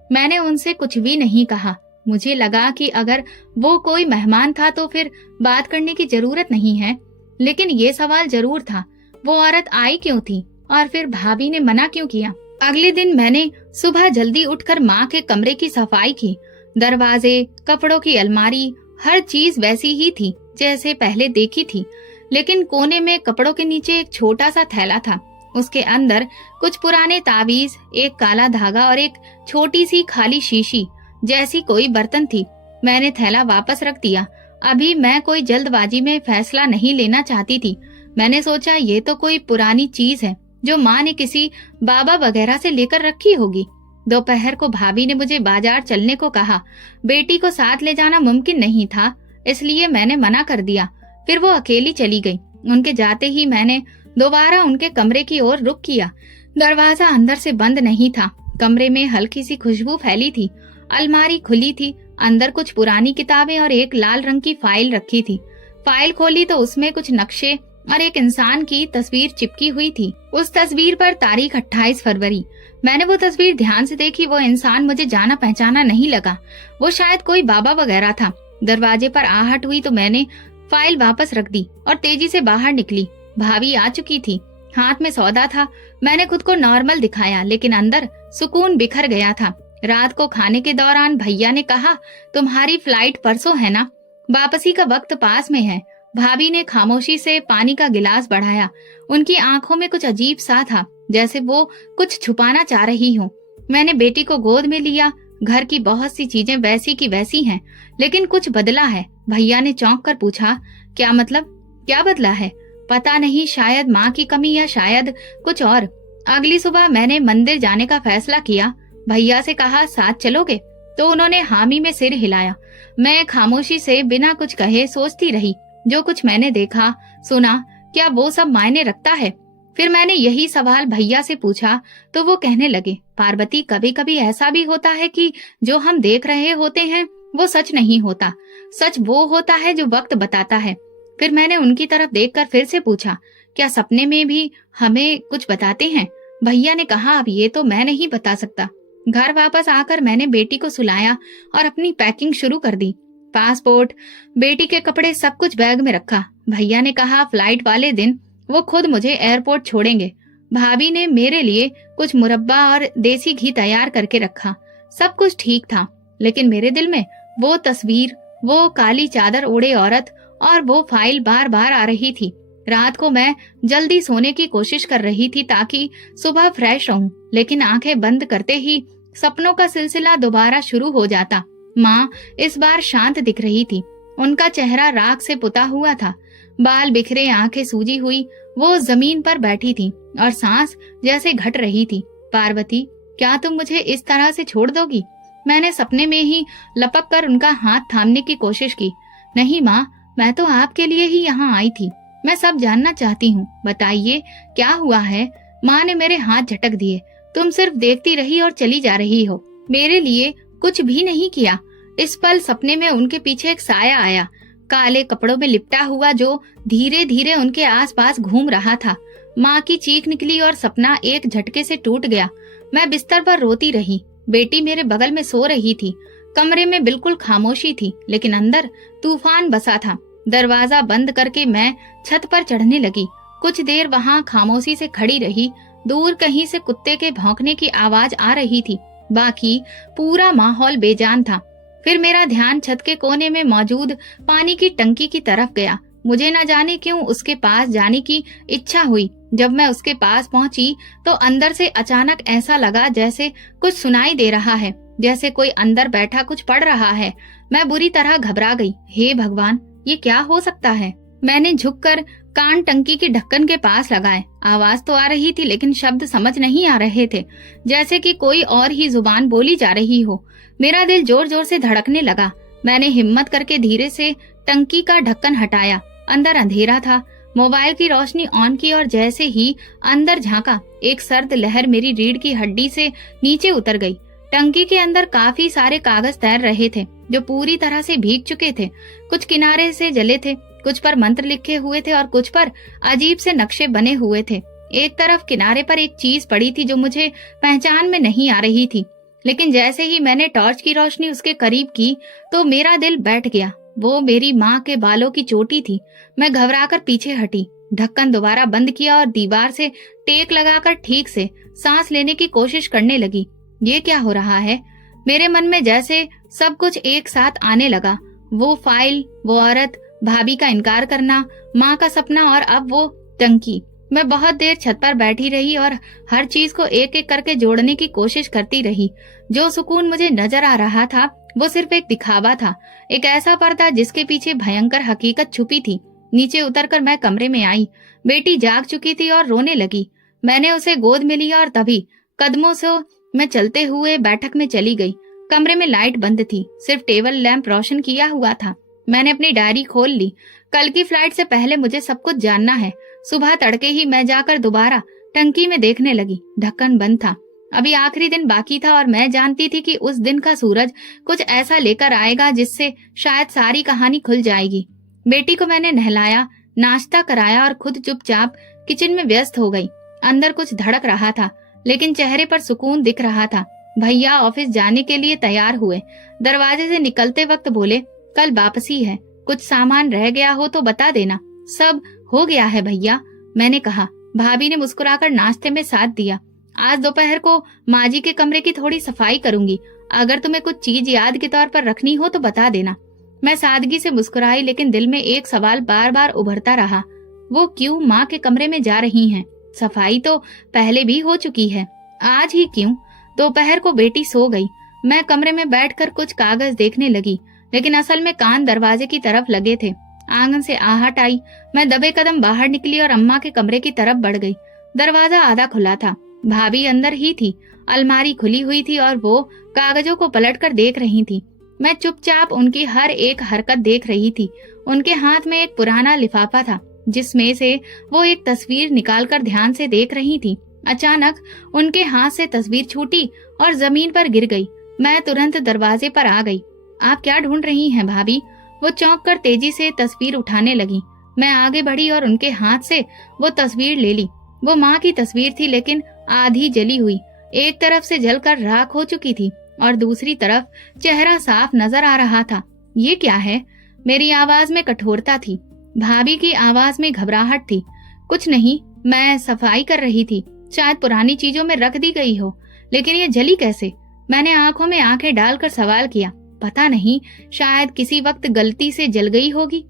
मैंने उनसे कुछ भी नहीं कहा। मुझे लगा कि अगर वो कोई मेहमान था तो फिर बात करने की जरूरत नहीं है, लेकिन ये सवाल जरूर था, वो औरत आई क्यों थी और फिर भाभी ने मना क्यों किया? अगले दिन मैंने सुबह जल्दी उठकर माँ के कमरे की सफाई की। दरवाजे, कपड़ों की अलमारी, हर चीज वैसी ही थी जैसे पहले देखी थी, लेकिन कोने में कपड़ों के नीचे एक छोटा सा थैला था। उसके अंदर कुछ पुराने ताबीज, एक काला धागा और एक छोटी सी खाली शीशी जैसी कोई बर्तन थी। मैंने थैला वापस रख दिया। अभी मैं कोई जल्दबाजी में फैसला नहीं लेना चाहती थी। मैंने सोचा, ये तो कोई पुरानी चीज है जो माँ ने किसी बाबा वगैरह से लेकर रखी होगी। दोपहर को भाभी ने मुझे बाजार चलने को कहा। बेटी को साथ ले जाना मुमकिन नहीं था, इसलिए मैंने मना कर दिया। फिर वो अकेली चली गई। उनके जाते ही मैंने दोबारा उनके कमरे की ओर रुख किया। दरवाजा अंदर से बंद नहीं था। कमरे में हल्की सी खुशबू फैली थी। अलमारी खुली थी, अंदर कुछ पुरानी किताबें और एक लाल रंग की फाइल रखी थी। फाइल खोली तो उसमें कुछ नक्शे और एक इंसान की तस्वीर चिपकी हुई थी। उस तस्वीर पर तारीख 28 फरवरी। मैंने वो तस्वीर ध्यान से देखी। वो इंसान मुझे जाना पहचाना नहीं लगा। वो शायद कोई बाबा वगैरह था। दरवाजे पर आहट हुई तो मैंने फाइल वापस रख दी और तेजी से बाहर निकली। भाभी आ चुकी थी, हाथ में सौदा था। मैंने खुद को नॉर्मल दिखाया, लेकिन अंदर सुकून बिखर गया था। रात को खाने के दौरान भैया ने कहा, तुम्हारी फ्लाइट परसों है ना, वापसी का वक्त पास में है। भाभी ने खामोशी से पानी का गिलास बढ़ाया। उनकी आंखों में कुछ अजीब सा था, जैसे वो कुछ छुपाना चाह रही हो। मैंने बेटी को गोद में लिया। घर की बहुत सी चीजें वैसी की वैसी हैं, लेकिन कुछ बदला है। भैया ने चौंक कर पूछा, क्या मतलब? क्या बदला है? पता नहीं, शायद माँ की कमी या शायद कुछ और। अगली सुबह मैंने मंदिर जाने का फैसला किया। भैया से कहा, साथ चलोगे? तो उन्होंने हामी में सिर हिलाया। मैं खामोशी से बिना कुछ कहे सोचती रही, जो कुछ मैंने देखा सुना, क्या वो सब मायने रखता है? फिर मैंने यही सवाल भैया से पूछा तो वो कहने लगे, पार्वती, कभी कभी ऐसा भी होता है कि जो हम देख रहे होते हैं वो सच नहीं होता। सच वो होता है जो वक्त बताता है। फिर मैंने उनकी तरफ देखकर फिर से पूछा, क्या सपने में भी हमें कुछ बताते हैं? भैया ने कहा, अब ये तो मैं नहीं बता सकता। घर वापस आकर मैंने बेटी को सुलाया और अपनी पैकिंग शुरू कर दी। पासपोर्ट, बेटी के कपड़े, सब कुछ बैग में रखा। भैया ने कहा, फ्लाइट वाले दिन वो खुद मुझे एयरपोर्ट छोड़ेंगे। भाभी ने मेरे लिए कुछ मुरब्बा और देसी घी तैयार करके रखा। सब कुछ ठीक था, लेकिन मेरे दिल में वो तस्वीर, वो काली चादर ओढ़े औरत और वो फाइल बार बार आ रही थी। रात को मैं जल्दी सोने की कोशिश कर रही थी ताकि सुबह फ्रेश रहूं, लेकिन आंखें बंद करते ही सपनों का सिलसिला दोबारा शुरू हो जाता। माँ इस बार शांत दिख रही थी, उनका चेहरा राख से पुता हुआ था, बाल बिखरे, आंखें सूजी हुई। वो जमीन पर बैठी थी और सांस जैसे घट रही थी। पार्वती, क्या तुम मुझे इस तरह से छोड़ दोगी? मैंने सपने में ही लपक कर उनका हाथ थामने की कोशिश की। नहीं माँ, मैं तो आपके लिए ही यहाँ आई थी। मैं सब जानना चाहती हूँ, बताइए क्या हुआ है? माँ ने मेरे हाथ झटक दिए। तुम सिर्फ देखती रही और चली जा रही हो, मेरे लिए कुछ भी नहीं किया। इस पल सपने में उनके पीछे एक साया आया, काले कपड़ों में लिपटा हुआ, जो धीरे धीरे उनके आसपास घूम रहा था। माँ की चीख निकली और सपना एक झटके से टूट गया। मैं बिस्तर पर रोती रही। बेटी मेरे बगल में सो रही थी। कमरे में बिल्कुल खामोशी थी, लेकिन अंदर तूफान बसा था। दरवाजा बंद करके मैं छत पर चढ़ने लगी। कुछ देर वहाँ खामोशी से खड़ी रही। दूर कहीं से कुत्ते के भौंकने की आवाज आ रही थी, बाकी पूरा माहौल बेजान था। फिर मेरा ध्यान छत के कोने में मौजूद पानी की टंकी की तरफ गया। मुझे न जाने क्यों उसके पास जाने की इच्छा हुई। जब मैं उसके पास पहुंची तो अंदर से अचानक ऐसा लगा जैसे कुछ सुनाई दे रहा है, जैसे कोई अंदर बैठा कुछ पढ़ रहा है। मैं बुरी तरह घबरा गई। हे भगवान, ये क्या हो सकता है? मैंने झुककर कान टंकी के ढक्कन के पास लगाए। आवाज तो आ रही थी, लेकिन शब्द समझ नहीं आ रहे थे, जैसे कि कोई और ही जुबान बोली जा रही हो। मेरा दिल जोर जोर से धड़कने लगा। मैंने हिम्मत करके धीरे से टंकी का ढक्कन हटाया। अंदर अंधेरा था। मोबाइल की रोशनी ऑन की और जैसे ही अंदर झांका, एक सर्द लहर मेरी रीढ़ की हड्डी से नीचे उतर गई। टंकी के अंदर काफी सारे कागज तैर रहे थे, जो पूरी तरह से भीग चुके थे। कुछ किनारे से जले थे, कुछ पर मंत्र लिखे हुए थे और कुछ पर अजीब से नक्शे बने हुए थे। एक तरफ किनारे पर एक चीज पड़ी थी जो मुझे पहचान में नहीं आ रही थी, लेकिन जैसे ही मैंने टॉर्च की रोशनी उसके करीब की तो मेरा दिल बैठ गया। वो मेरी माँ के बालों की चोटी थी। मैं घबराकर पीछे हटी, ढक्कन दोबारा बंद किया और दीवार से टेक लगाकर ठीक से सांस लेने की कोशिश करने लगी। ये क्या हो रहा है? मेरे मन में जैसे सब कुछ एक साथ आने लगा। वो फाइल, वो औरत, भाभी का इनकार करना, माँ का सपना और अब वो टंकी। मैं बहुत देर छत पर बैठी रही और हर चीज को एक एक करके जोड़ने की कोशिश करती रही। जो सुकून मुझे नजर आ रहा था वो सिर्फ एक दिखावा था, एक ऐसा पर्दा जिसके पीछे भयंकर हकीकत छुपी थी। नीचे उतरकर मैं कमरे में आई। बेटी जाग चुकी थी और रोने लगी। मैंने उसे गोद में लिया और तभी कदमों से मैं चलते हुए बैठक में चली गई। कमरे में लाइट बंद थी, सिर्फ टेबल लैंप रोशन किया हुआ था। मैंने अपनी डायरी खोल ली। कल की फ्लाइट से पहले मुझे सब कुछ जानना है। सुबह तड़के ही मैं जाकर दोबारा टंकी में देखने लगी। ढक्कन बंद था। अभी आखिरी दिन बाकी था और मैं जानती थी कि उस दिन का सूरज कुछ ऐसा लेकर आएगा जिससे शायद सारी कहानी खुल जाएगी। बेटी को मैंने नहलाया, नाश्ता कराया और खुद चुपचाप किचन में व्यस्त हो गई। अंदर कुछ धड़क रहा था, लेकिन चेहरे पर सुकून दिख रहा था। भैया ऑफिस जाने के लिए तैयार हुए। दरवाजे से निकलते वक्त बोले, कल वापसी है, कुछ सामान रह गया हो तो बता देना। सब हो गया है भैया, मैंने कहा। भाभी ने मुस्कुराकर नाश्ते में साथ दिया। आज दोपहर को माँ जी के कमरे की थोड़ी सफाई करूंगी। अगर तुम्हें कुछ चीज याद के तौर पर रखनी हो तो बता देना। मैं सादगी से मुस्कुराई, लेकिन दिल में एक सवाल बार बार उभरता रहा। वो क्यों माँ के कमरे में जा रही हैं? सफाई तो पहले भी हो चुकी है, आज ही क्यों? दोपहर को बेटी सो गई। मैं कमरे में बैठकर कुछ कागज देखने लगी, लेकिन असल में कान दरवाजे की तरफ लगे थे। आंगन से आहट आई। मैं दबे कदम बाहर निकली और अम्मा के कमरे की तरफ बढ़ गई। दरवाजा आधा खुला था। भाभी अंदर ही थी। अलमारी खुली हुई थी और वो कागजों को पलटकर देख रही थी। मैं चुपचाप उनकी हर एक हरकत देख रही थी। उनके हाथ में एक पुराना लिफाफा था, जिसमें से वो एक तस्वीर निकालकर ध्यान से देख रही थी। अचानक उनके हाथ से तस्वीर छूटी और जमीन पर गिर गई। मैं तुरंत दरवाजे पर आ गई। आप क्या ढूंढ रही हैं भाभी? वो चौंक कर तेजी से तस्वीर उठाने लगी। मैं आगे बढ़ी और उनके हाथ से वो तस्वीर ले ली। वो माँ की तस्वीर थी, लेकिन आधी जली हुई। एक तरफ से जलकर राख हो चुकी थी और दूसरी तरफ चेहरा साफ नजर आ रहा था। ये क्या है? मेरी आवाज में कठोरता थी। भाभी की आवाज में घबराहट थी। कुछ नहीं, मैं सफाई कर रही थी। शायद पुरानी चीजों में रख दी गई हो, लेकिन ये जली कैसे? मैंने आंखों में आंखें डालकर सवाल किया। पता नहीं, शायद किसी वक्त गलती से जल गई होगी।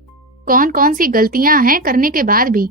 कौन कौन सी गलतियां हैं करने के बाद भी।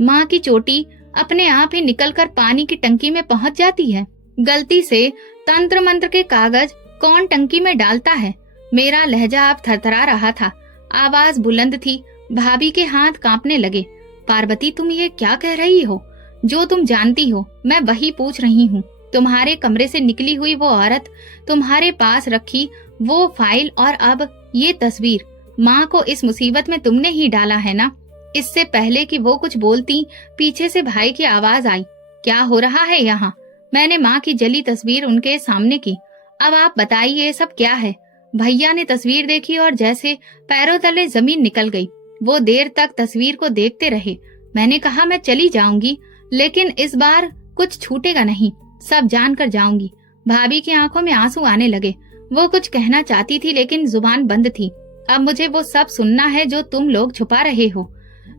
माँ की चोटी अपने आप ही निकलकर पानी की टंकी में पहुंच जाती है। गलती से तंत्र मंत्र के कागज कौन टंकी में डालता है? मेरा लहजा अब थरथरा रहा था। आवाज बुलंद थी। भाभी के हाथ कांपने लगे। पार्वती, तुम ये क्या कह रही हो? जो तुम जानती हो मैं वही पूछ रही हूँ। तुम्हारे कमरे से निकली हुई वो औरत, तुम्हारे पास रखी वो फाइल और अब ये तस्वीर, माँ को इस मुसीबत में तुमने ही डाला है ना? इससे पहले कि वो कुछ बोलती, पीछे से भाई की आवाज आई, क्या हो रहा है यहाँ? मैंने माँ की जली तस्वीर उनके सामने की। अब आप बताइए ये सब क्या है? भैया ने तस्वीर देखी और जैसे पैरों तले जमीन निकल गई। वो देर तक तस्वीर को देखते रहे। मैंने कहा मैं चली जाऊंगी, लेकिन इस बार कुछ छूटेगा नहीं, सब जान कर जाऊंगी। भाभी की आंखों में आंसू आने लगे। वो कुछ कहना चाहती थी लेकिन जुबान बंद थी। अब मुझे वो सब सुनना है जो तुम लोग छुपा रहे हो।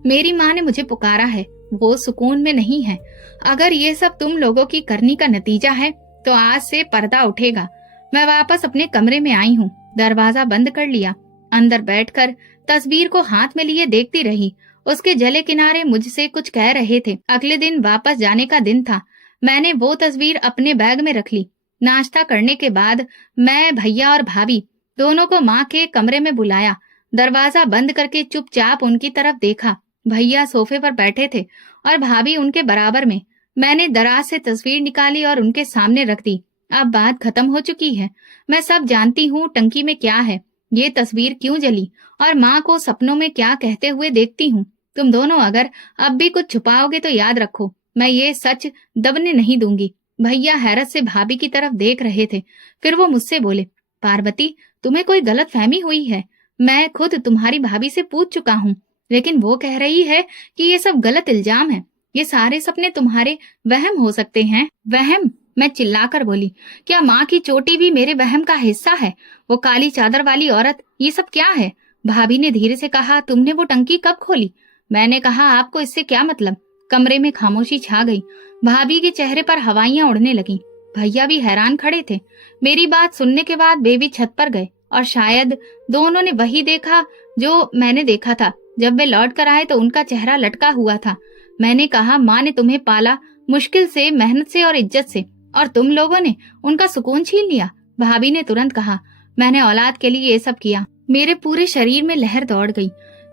मेरी माँ ने मुझे पुकारा है, वो सुकून में नहीं है। अगर ये सब तुम लोगों की करनी का नतीजा है तो आज से पर्दा उठेगा। मैं वापस अपने कमरे में आई हूँ, दरवाजा बंद कर लिया। अंदर बैठकर तस्वीर को हाथ में लिए देखती रही। उसके जले किनारे मुझसे कुछ कह रहे थे। अगले दिन वापस जाने का दिन था। मैंने वो तस्वीर अपने बैग में रख ली। नाश्ता करने के बाद मैं, भैया और भाभी दोनों को माँ के कमरे में बुलाया। दरवाजा बंद करके चुपचाप उनकी तरफ देखा। भैया सोफे पर बैठे थे और भाभी उनके बराबर में। मैंने दराज से तस्वीर निकाली और उनके सामने रख दी। अब बात खत्म हो चुकी है। मैं सब जानती हूँ टंकी में क्या है, ये तस्वीर क्यों जली और माँ को सपनों में क्या कहते हुए देखती हूँ। तुम दोनों अगर अब भी कुछ छुपाओगे तो याद रखो, मैं ये सच दबने नहीं दूंगी। भैया हैरत से भाभी की तरफ देख रहे थे। फिर वो मुझसे बोले, पार्वती, तुम्हें कोई गलत फहमी हुई है। मैं खुद तुम्हारी भाभी से पूछ चुका हूँ, लेकिन वो कह रही है कि ये सब गलत इल्जाम है। ये सारे सपने तुम्हारे वहम हो सकते हैं। वहम? मैं चिल्लाकर बोली, क्या माँ की चोटी भी मेरे वहम का हिस्सा है? वो काली चादर वाली औरत, ये सब क्या है? भाभी ने धीरे से कहा, तुमने वो टंकी कब खोली? मैंने कहा, आपको इससे क्या मतलब? कमरे में खामोशी छा गई। भाभी के चेहरे पर हवाइयां उड़ने लगी। भैया भी हैरान खड़े थे। मेरी बात सुनने के बाद बेबी छत पर गए और शायद दोनों ने वही देखा जो मैंने देखा था। जब वे लौट कर आए तो उनका चेहरा लटका हुआ था। मैंने कहा, माँ ने तुम्हें पाला मुश्किल से, मेहनत से और इज्जत से, और तुम लोगों ने उनका सुकून छीन लिया। भाभी ने तुरंत कहा, मैंने औलाद के लिए ये सब किया। मेरे पूरे शरीर में लहर दौड़ गई।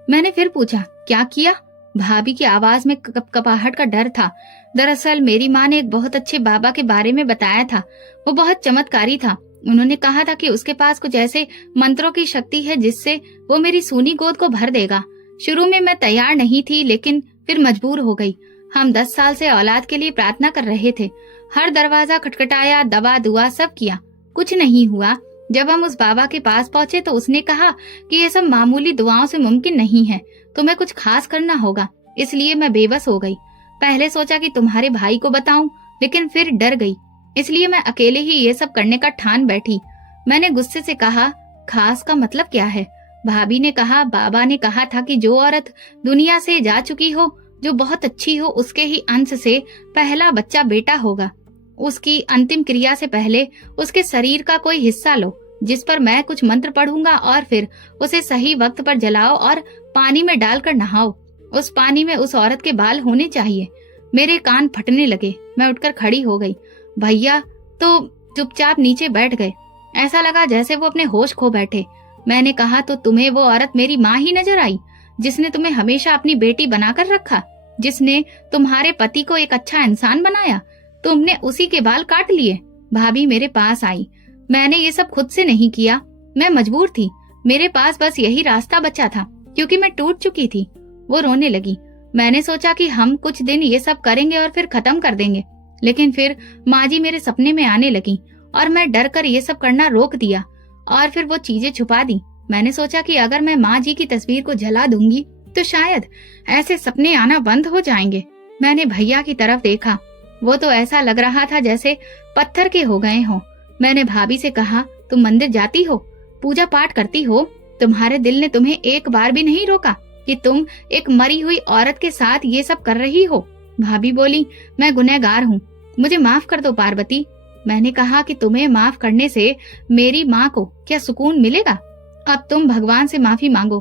मैंने फिर पूछा, क्या किया? भाभी की आवाज में कपकपाहट का डर था। दरअसल मेरी माँ ने एक बहुत अच्छे बाबा के बारे में बताया था। वो बहुत चमत्कारी था। उन्होंने कहा था कि उसके पास कुछ ऐसे मंत्रों की शक्ति है जिससे वो मेरी सूनी गोद को भर देगा। शुरू में मैं तैयार नहीं थी, लेकिन फिर मजबूर हो गई। हम 10 साल से औलाद के लिए प्रार्थना कर रहे थे। हर दरवाजा खटखटाया, दवा दुआ सब किया, कुछ नहीं हुआ। जब हम उस बाबा के पास पहुंचे तो उसने कहा कि ये सब मामूली दुआओं से मुमकिन नहीं है, तुम्हें कुछ खास करना होगा। इसलिए मैं बेबस हो गई। पहले सोचा कि तुम्हारे भाई को बताऊं, लेकिन फिर डर गई। इसलिए मैं अकेले ही ये सब करने का ठान बैठी। मैंने गुस्से से कहा, खास का मतलब क्या है? भाभी ने कहा, बाबा ने कहा था कि जो औरत दुनिया से जा चुकी हो, जो बहुत अच्छी हो, उसके ही अंश से पहला बच्चा बेटा होगा। उसकी अंतिम क्रिया से पहले उसके शरीर का कोई हिस्सा लो, जिस पर मैं कुछ मंत्र पढ़ूंगा, और फिर उसे सही वक्त पर जलाओ और पानी में डालकर नहाओ। उस पानी में उस औरत के बाल होने चाहिए। मेरे कान फटने लगे। मैं उठकर खड़ी हो गई। भैया तो चुपचाप नीचे बैठ गए। ऐसा लगा जैसे वो अपने होश खो बैठे। मैंने कहा, तो तुम्हें वो औरत मेरी माँ ही नजर आई, जिसने तुम्हें हमेशा अपनी बेटी बनाकर रखा, जिसने तुम्हारे पति को एक अच्छा इंसान बनाया? तुमने उसी के बाल काट लिए। भाभी मेरे पास आई। मैंने ये सब खुद से नहीं किया, मैं मजबूर थी। मेरे पास बस यही रास्ता बचा था, क्योंकि मैं टूट चुकी थी। वो रोने लगी। मैंने सोचा कि हम कुछ दिन ये सब करेंगे और फिर खत्म कर देंगे, लेकिन फिर माँ जी मेरे सपने में आने लगी और मैं डर कर ये सब करना रोक दिया और फिर वो चीजें छुपा दी। मैंने सोचा कि अगर मैं माँ जी की तस्वीर को जला दूंगी तो शायद ऐसे सपने आना बंद हो जाएंगे। मैंने भैया की तरफ देखा। वो तो ऐसा लग रहा था जैसे पत्थर के हो गए हों। मैंने भाभी से कहा, तुम मंदिर जाती हो, पूजा पाठ करती हो, तुम्हारे दिल ने तुम्हें एक बार भी नहीं रोका कि तुम एक मरी हुई औरत के साथ ये सब कर रही हो? भाभी बोली, मैं गुनहगार हूँ, मुझे माफ कर दो पार्वती। मैंने कहा कि तुम्हें माफ करने से मेरी माँ को क्या सुकून मिलेगा? अब तुम भगवान से माफी मांगो।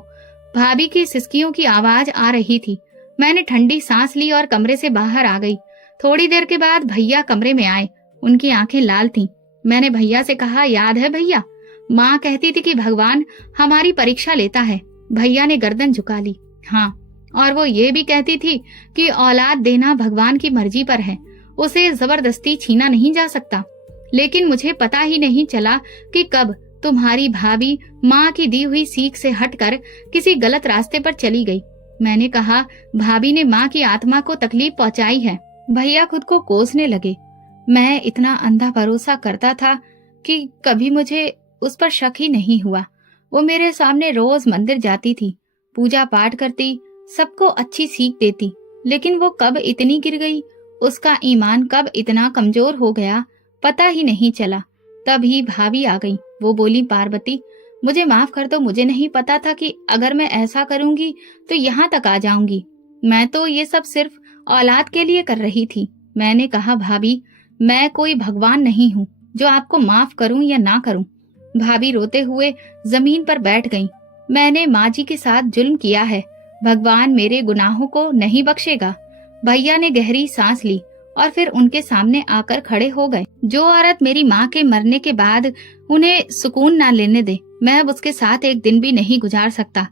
भाभी की सिसकियों की आवाज आ रही थी। मैंने ठंडी सांस ली और कमरे से बाहर आ गई। थोड़ी देर के बाद भैया कमरे में आए। उनकी आंखें लाल थीं। मैंने भैया से कहा, याद है भैया, माँ कहती थी कि भगवान हमारी परीक्षा लेता है। भैया ने गर्दन झुका ली। हाँ, और वो ये भी कहती थी कि औलाद देना भगवान की मर्जी पर है, उसे जबरदस्ती छीना नहीं जा सकता। लेकिन मुझे पता ही नहीं चला कि कब तुम्हारी भाभी माँ की दी हुई सीख से हटकर किसी गलत रास्ते पर चली गई। मैंने कहा, भाभी ने माँ की आत्मा को तकलीफ पहुंचाई है। भैया खुद को कोसने लगे। मैं इतना अंधा भरोसा करता था कि कभी मुझे उस पर शक ही नहीं हुआ। वो मेरे सामने रोज मंदिर जाती थी, पूजा पाठ करती, सबको अच्छी सीख देती, लेकिन वो कब इतनी गिर गई, उसका ईमान कब इतना कमजोर हो गया, पता ही नहीं चला। तभी भाभी आ गई। वो बोली, पार्वती मुझे माफ कर दो, मुझे नहीं पता था कि अगर मैं ऐसा करूंगी तो यहाँ तक आ जाऊंगी। मैं तो ये सब सिर्फ औलाद के लिए कर रही थी। मैंने कहा, भाभी मैं कोई भगवान नहीं हूँ जो आपको माफ करूं या ना करूं। भाभी रोते हुए जमीन पर बैठ गईं। मैंने माँ जी के साथ जुल्म किया है, भगवान मेरे गुनाहों को नहीं बख्शेगा। भैया ने गहरी सांस ली और फिर उनके सामने आकर खड़े हो गए। जो औरत मेरी माँ के मरने के बाद उन्हें सुकून ना लेने दे, मैं अब उसके साथ एक दिन भी नहीं गुजार सकता।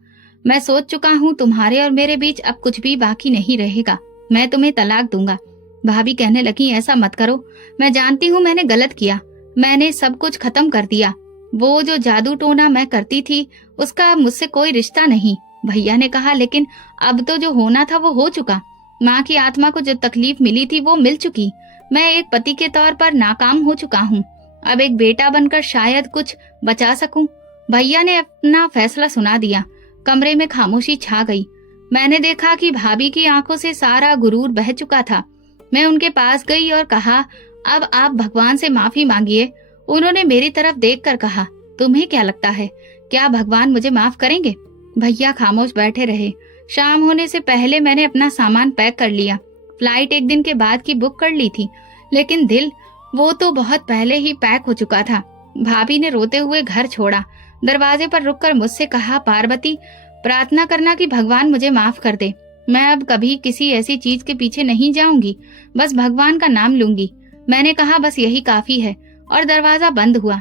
मैं सोच चुका हूँ, तुम्हारे और मेरे बीच अब कुछ भी बाकी नहीं रहेगा। मैं तुम्हें तलाक दूंगा। भाभी कहने लगी, ऐसा मत करो, मैं जानती हूँ मैंने गलत किया, मैंने सब कुछ खत्म कर दिया। वो जो जादू टोना मैं करती थी उसका मुझसे कोई रिश्ता नहीं। भैया ने कहा, लेकिन अब तो जो होना था वो हो चुका। माँ की आत्मा को जो तकलीफ मिली थी वो मिल चुकी। मैं एक पति के तौर पर नाकाम हो चुका हूँ। अब एक बेटा बनकर शायद कुछ बचा सकूं। भैया ने अपना फैसला सुना दिया। कमरे में खामोशी छा गई। मैंने देखा कि भाभी की आंखों से सारा गुरूर बह चुका था। मैं उनके पास गई और कहा, अब आप भगवान से माफी मांगिए। उन्होंने मेरी तरफ देखकर कहा, तुम्हें क्या लगता है, क्या भगवान मुझे माफ करेंगे? भैया खामोश बैठे रहे। शाम होने से पहले मैंने अपना सामान पैक कर लिया। फ्लाइट एक दिन के बाद की बुक कर ली थी, लेकिन दिल वो तो बहुत पहले ही पैक हो चुका था। भाभी ने रोते हुए घर छोड़ा। दरवाजे पर रुककर मुझसे कहा, पार्वती प्रार्थना करना कि भगवान मुझे माफ कर दे। मैं अब कभी किसी ऐसी चीज के पीछे नहीं जाऊंगी, बस भगवान का नाम लूंगी। मैंने कहा, बस यही काफी है, और दरवाजा बंद हुआ।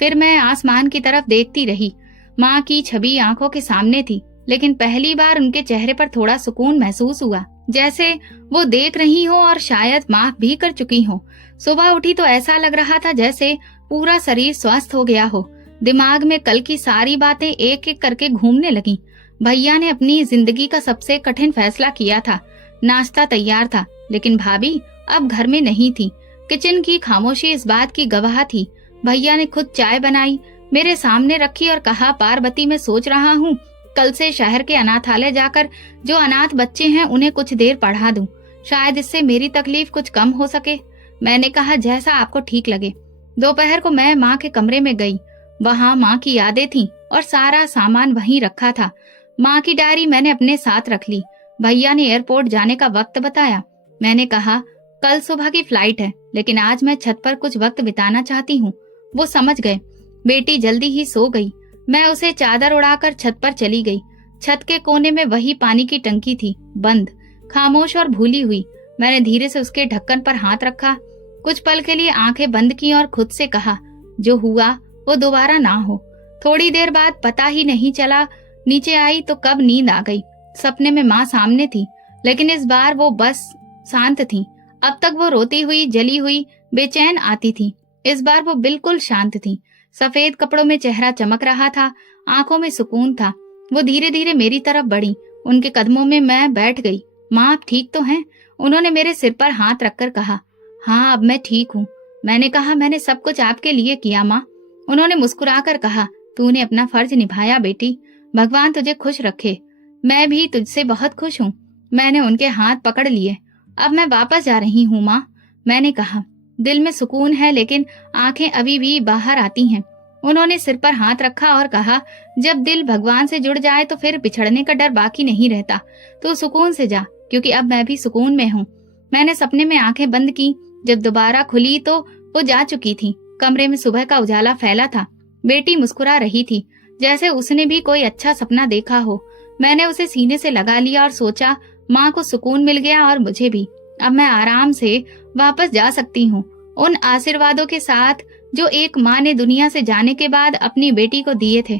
फिर मैं आसमान की तरफ देखती रही। माँ की छवि आंखों के सामने थी, लेकिन पहली बार उनके चेहरे पर थोड़ा सुकून महसूस हुआ, जैसे वो देख रही हो और शायद माफ भी कर चुकी हो। सुबह उठी तो ऐसा लग रहा था जैसे पूरा शरीर स्वस्थ हो गया हो। दिमाग में कल की सारी बातें एक एक करके घूमने लगी। भैया ने अपनी जिंदगी का सबसे कठिन फैसला किया था। नाश्ता तैयार था, लेकिन भाभी अब घर में नहीं थी। किचन की खामोशी इस बात की गवाह थी। भैया ने खुद चाय बनाई, मेरे सामने रखी और कहा, पार्वती मैं सोच रहा हूँ कल से शहर के अनाथालय जाकर जो अनाथ बच्चे हैं उन्हें कुछ देर पढ़ा दूं। शायद इससे मेरी तकलीफ कुछ कम हो सके। मैंने कहा, जैसा आपको ठीक लगे। दोपहर को मैं माँ के कमरे में गई। वहाँ माँ की यादें थीं और सारा सामान वहीं रखा था। माँ की डायरी मैंने अपने साथ रख ली। भैया ने एयरपोर्ट जाने का वक्त बताया। मैंने कहा, कल सुबह की फ्लाइट है, लेकिन आज मैं छत पर कुछ वक्त बिताना चाहती हूँ। वो समझ गए। बेटी जल्दी ही सो गई। मैं उसे चादर उड़ाकर छत पर चली गई। छत के कोने में वही पानी की टंकी थी, बंद, खामोश और भूली हुई। मैंने धीरे से उसके ढक्कन पर हाथ रखा, कुछ पल के लिए आंखें बंद की और खुद से कहा, जो हुआ वो दोबारा ना हो। थोड़ी देर बाद पता ही नहीं चला नीचे आई तो कब नींद आ गई। सपने में माँ सामने थी, लेकिन इस बार वो बस शांत थी। अब तक वो रोती हुई, जली हुई, बेचैन आती थी। इस बार वो बिल्कुल शांत थी। सफेद कपड़ों में चेहरा चमक रहा था, आंखों में सुकून था। वो धीरे धीरे मेरी तरफ बढ़ी। उनके कदमों में मैं बैठ गई। माँ आप ठीक तो हैं? उन्होंने मेरे सिर पर हाथ रखकर कहा, हाँ अब मैं ठीक हूँ। मैंने कहा, मैंने सब कुछ आपके लिए किया माँ। उन्होंने मुस्कुराकर कहा, तूने अपना फर्ज निभाया बेटी, भगवान तुझे खुश रखे। मैं भी तुझसे बहुत खुश हूँ। मैंने उनके हाथ पकड़ लिए। अब मैं वापस जा रही हूँ माँ। मैंने कहा, दिल में सुकून है लेकिन आंखें अभी भी बाहर आती हैं। उन्होंने सिर पर हाथ रखा और कहा, जब दिल भगवान से जुड़ जाए तो फिर बिछड़ने का डर बाकी नहीं रहता। तो सुकून से जा, क्योंकि अब मैं भी सुकून में हूँ। मैंने सपने में आंखें बंद की। जब दोबारा खुली तो वो जा चुकी थी। कमरे में सुबह का उजाला फैला था। बेटी मुस्कुरा रही थी, जैसे उसने भी कोई अच्छा सपना देखा हो। मैंने उसे सीने से लगा लिया और सोचा, माँ को सुकून मिल गया और मुझे भी। अब मैं आराम से वापस जा सकती हूँ, उन आशीर्वादों के साथ जो एक माँ ने दुनिया से जाने के बाद अपनी बेटी को दिए थे।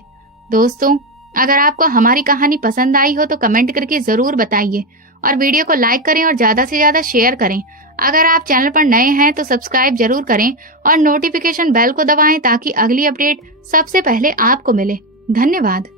दोस्तों, अगर आपको हमारी कहानी पसंद आई हो तो कमेंट करके जरूर बताइए और वीडियो को लाइक करें और ज्यादा से ज्यादा शेयर करें। अगर आप चैनल पर नए हैं तो सब्सक्राइब जरूर करें और नोटिफिकेशन बेल को दबाएं ताकि अगली अपडेट सबसे पहले आपको मिले। धन्यवाद।